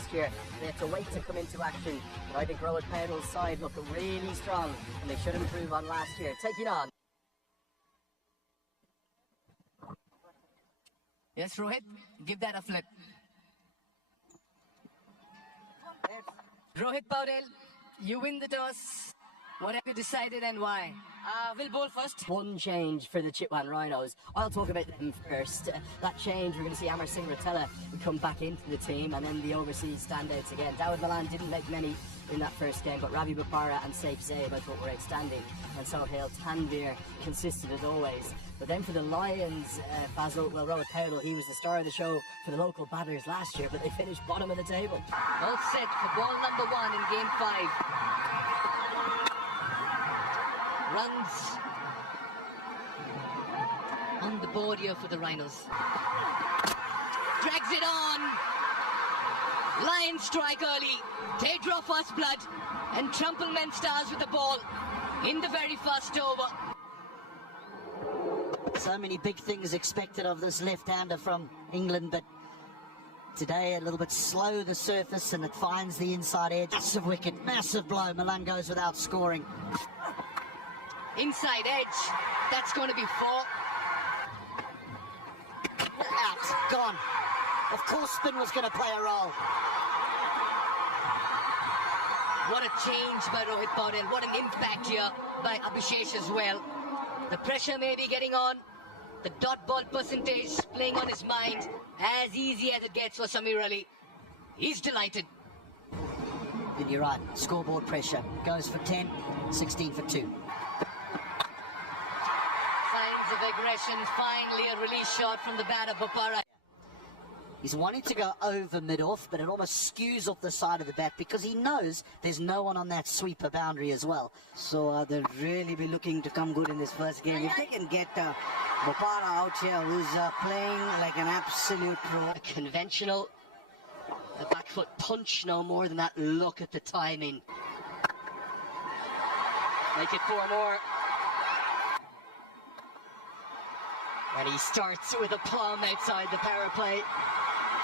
last year. They had to wait to come into action. But I think Rowan Powell's side look really strong, and they should improve on last year. Taking on. Yes, Rohit, give that a flip. Rohit Paudel, you win the toss. What have you decided and why? We'll bowl first. One change for the Chitwan Rhinos. I'll talk about them first. That change, we're going to see Amar Singh Rotella come back into the team, and then the overseas standouts again. Dawid Malan didn't make many in that first game, but Ravi Bapara and Saif Zaib I thought were outstanding, and Sohail Tanvir consistent as always. But then for the Lions, Fazil, well, Rohit Powell, he was the star of the show for the local batters last year, but they finished bottom of the table. All set for ball number 1 in game 5. Runs on the board here for the Rhinos. Drags it on. Lions strike early. They draw first blood. And Trumpelman stars with the ball in the very first over. So many big things expected of this left-hander from England, but today a little bit slow the surface and it finds the inside edge. Massive wicket, massive blow. Malan goes without scoring. Inside edge, that's going to be 4. Out, gone. Of course spin was going to play a role. What a change by Rohit Paudel, what an impact here by Abhishek as well. The pressure may be getting on, the dot ball percentage playing on his mind, as easy as it gets for Samir Ali. He's delighted. And you're right, scoreboard pressure. Goes for 10, 16 for 2. Of aggression, finally a release shot from the batter Bapara. He's wanting to go over mid-off, but it almost skews off the side of the bat because he knows there's no one on that sweeper boundary as well. So they'll really be looking to come good in this first game. If they can get Bapara out here, who's playing like an absolute pro. A conventional, a back foot punch, no more than that. Look at the timing. Make it 4 more. And he starts with a plum outside the power play.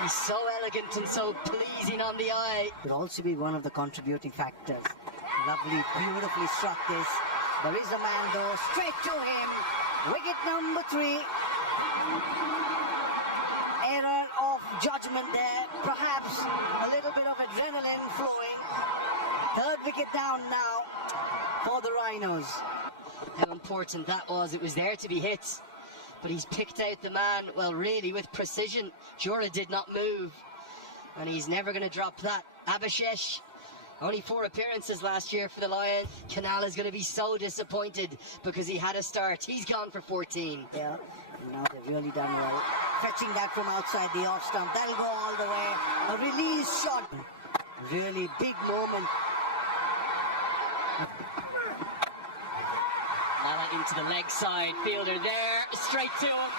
He's so elegant and so pleasing on the eye. Could also be one of the contributing factors. Lovely, beautifully struck this. There is a man though, straight to him. Wicket number 3. Error of judgment there. Perhaps a little bit of adrenaline flowing. 3rd wicket down now for the Rhinos. How important that was. It was there to be hit. But he's picked out the man, well, really with precision. Jura did not move, and he's never going to drop that. Abhishek, only 4 appearances last year for the Lions. Canal is going to be so disappointed because he had a start. He's gone for 14. Yeah, now they've really done well. Fetching that from outside the off stump. That'll go all the way. A release shot. Really big moment. Into the leg side, fielder there, straight to him.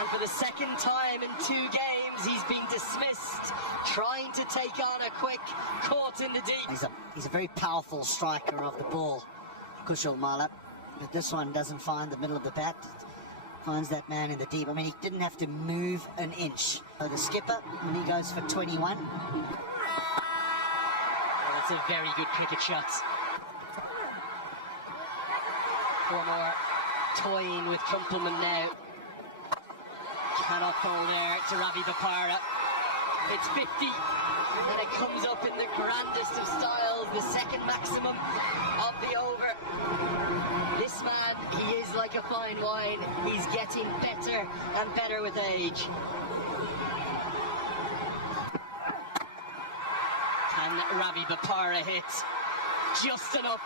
And for the second time in 2 games, he's been dismissed, trying to take on a quick, caught in the deep. He's a very powerful striker of the ball, Kushal Mala. But this one doesn't find the middle of the bat, finds that man in the deep. I mean, he didn't have to move an inch. So the skipper, and he goes for 21. Well, that's a very good cricket shot. 4 more, toying with Trumpelman now. Cannot fall there to Ravi Bapara. It's 50, and it comes up in the grandest of styles, the second maximum of the over. This man, he is like a fine wine. He's getting better and better with age. Can Ravi Bapara hit? Just enough.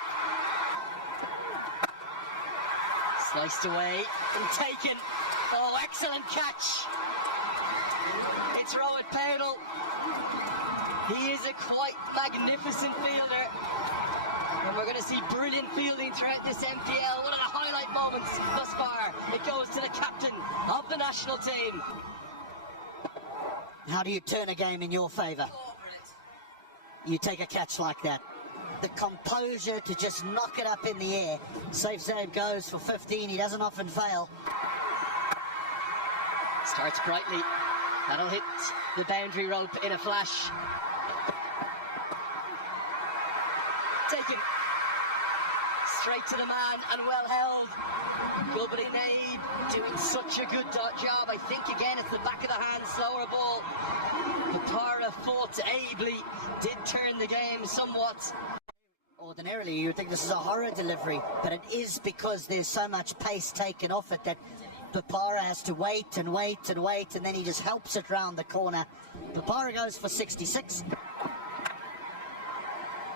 Sliced away and taken. Oh, excellent catch. It's Rohit Paudel. He is a quite magnificent fielder. And we're going to see brilliant fielding throughout this MPL. One of the highlight moments thus far. It goes to the captain of the national team. How do you turn a game in your favour? You take a catch like that. The composure to just knock it up in the air. Saif Zaib goes for 15. He doesn't often fail. Starts brightly. That'll hit the boundary rope in a flash. Taken straight to the man and well held. Lumbini doing such a good job. I think again it's the back of the hand, slower ball. Papara fought ably, did turn the game somewhat. Ordinarily, you would think this is a horror delivery, but it is because there's so much pace taken off it that Papara has to wait and wait and wait, and then he just helps it round the corner. Papara goes for 66.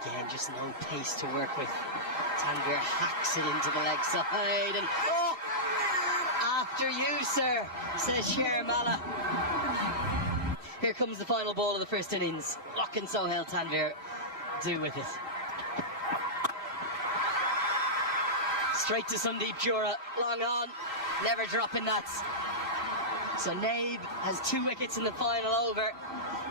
Again, just no pace to work with. Tanvir hacks it into the leg side, and oh! After you, sir, says Shermala. Here comes the final ball of the first innings. What can Sohail Tanvir do with it? Straight to Sandeep Jura, long on, never dropping that. So Nabe has 2 wickets in the final over,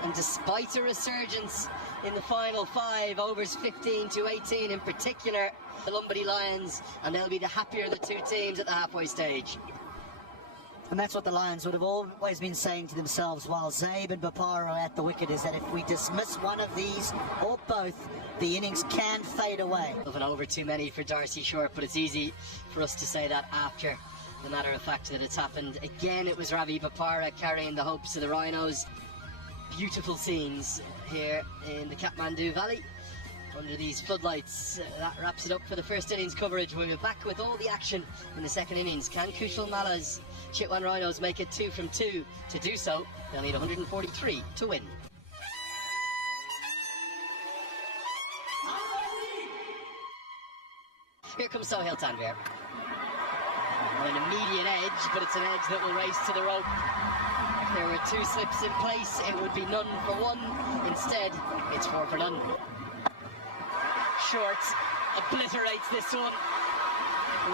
and despite a resurgence in the final 5, overs 15 to 18 in particular, the Lumbini Lions, and they'll be the happier of the 2 teams at the halfway stage. And that's what the Lions would have always been saying to themselves while Zabe and Papara are at the wicket, is that if we dismiss one of these, or both, the innings can fade away. Of an over too many for Darcy Short, but it's easy for us to say that after the matter of fact that it's happened. Again, it was Ravi Papara carrying the hopes of the Rhinos. Beautiful scenes here in the Kathmandu Valley under these floodlights. That wraps it up for the first innings coverage. We'll be back with all the action in the second innings. Can Kushal Mala's Chitwan Rhinos make it 2 from 2? To do so, they'll need 143 to win. Here comes Sohail Tanvir. On an immediate edge, but it's an edge that will race to the rope. If there were 2 slips in place, it would be none for 1. Instead, it's 4 for none. Short obliterates this one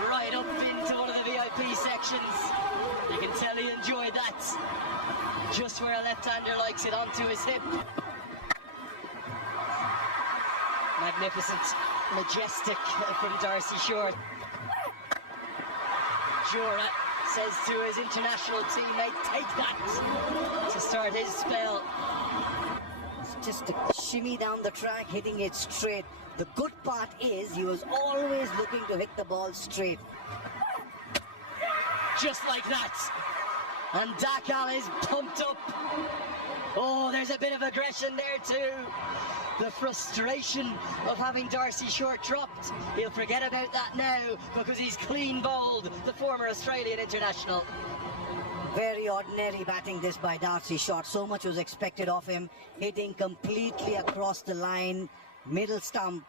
right up into one of the VIP sections. You can tell he enjoyed that. Just where a left-hander likes it, onto his hip. Magnificent, majestic from Darcy Short. Jura says to his international teammate, take that, to start his spell. It's just a shimmy down the track, hitting it straight. The good part is he was always looking to hit the ball straight. Just like that. And Dakal is pumped up. Oh, there's a bit of aggression there too. The frustration of having Darcy Short dropped. He'll forget about that now because he's clean bowled, the former Australian international. Very ordinary batting this by Darcy Short. So much was expected of him. Hitting completely across the line. Middle stump.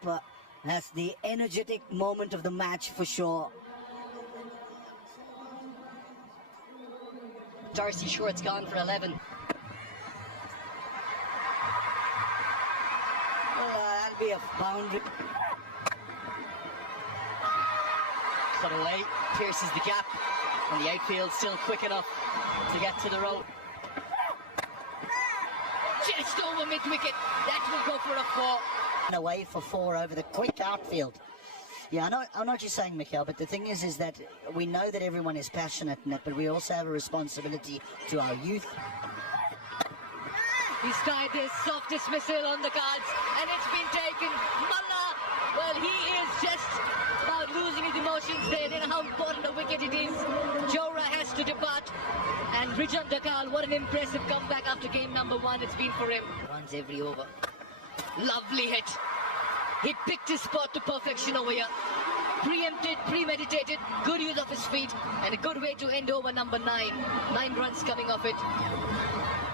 That's the energetic moment of the match for sure. Darcy Short's gone for 11. That'll be a boundary. Cut away, pierces the gap, and the outfield still quick enough to get to the rope. Just over mid-wicket, that will go for a 4. And away for 4 over the quick outfield. Yeah, I know what you're saying, Mikhail, but the thing is that we know that everyone is passionate in it, but we also have a responsibility to our youth. He's tried this soft dismissal on the cards, and it's been taken. Malla, well, he is just about losing his emotions there. They know how important a wicket it is. Jora has to depart, and Rijan Dakal, what an impressive comeback after game number 1 it's been for him. Runs every over. Lovely hit. He picked his spot to perfection over here. Preempted, premeditated, good use of his feet, and a good way to end over number 9. 9 runs coming off it.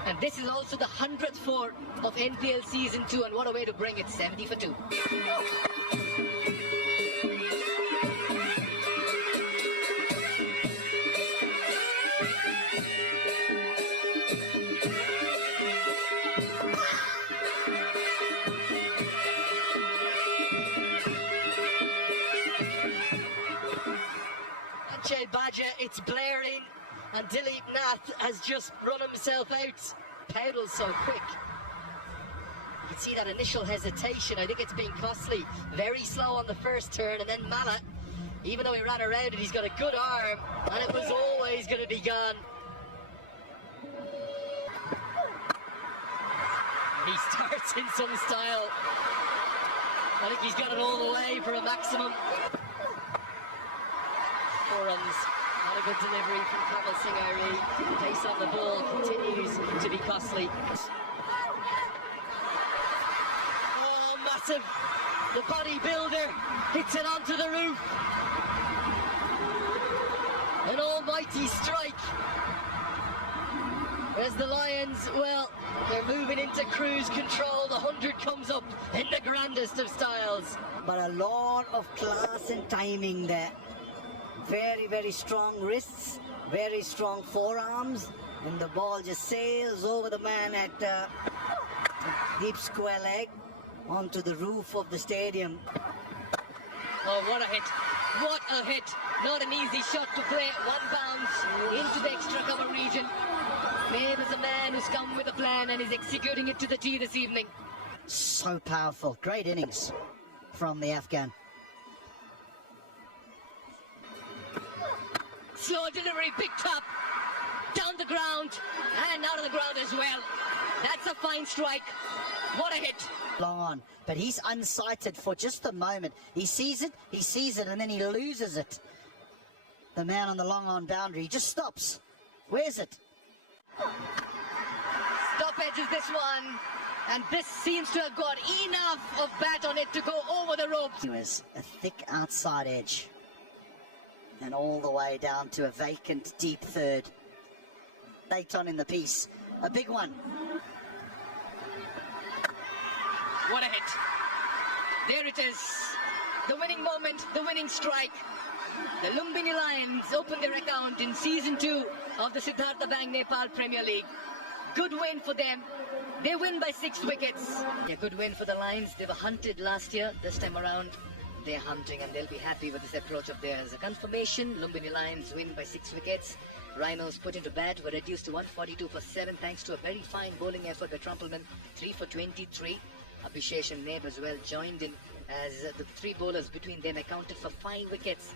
And this is also the 100th 4 of NPL Season 2, and what a way to bring it, 70 for 2. Baja, it's blaring, and Dilip Nath has just run himself out. Powdle's so quick. You can see that initial hesitation. I think it's been costly. Very slow on the first turn, and then Mala, even though he ran around it, he's got a good arm, and it was always going to be gone. starts in some style. I think he's got it all the way for a maximum. 4 runs. Not a good delivery from Kamal Singh Ari. Pace on the ball continues to be costly. Oh, massive. The bodybuilder hits it onto the roof. An almighty strike. As the Lions, well, they're moving into cruise control. The 100 comes up in the grandest of styles. But a lot of class and timing there. Very, very strong wrists, very strong forearms, and the ball just sails over the man at deep square leg onto the roof of the stadium. Oh, what a hit. What a hit. Not an easy shot to play. 1 bounce into the extra cover region. Maybe there's a man who's come with a plan and is executing it to the T this evening. So powerful. Great innings from the Afghan. Slow delivery, big tap. Down the ground and out of the ground as well. That's a fine strike. What a hit. Long on, but he's unsighted for just a moment. He sees it, and then he loses it. The man on the long on boundary, he just stops. Where's it? Stoppage is this one, and this seems to have got enough of bat on it to go over the ropes. It was a thick outside edge, and all the way down to a vacant deep third. Late on in the piece, a big one. What a hit. There it is. The winning moment, the winning strike. The Lumbini Lions open their account in Season 2 of the Siddhartha Bank Nepal Premier League. Good win for them. They win by 6 wickets. A good win for the Lions. They were hunted last year. This time around, they're hunting and they'll be happy with this approach of theirs. A confirmation, Lumbini Lions win by 6 wickets. Rhinos put into bat were reduced to 142 for 7 thanks to a very fine bowling effort by Trumpelman. 3 for 23. Abhishesh and Neb as well joined in as the 3 bowlers between them accounted for 5 wickets.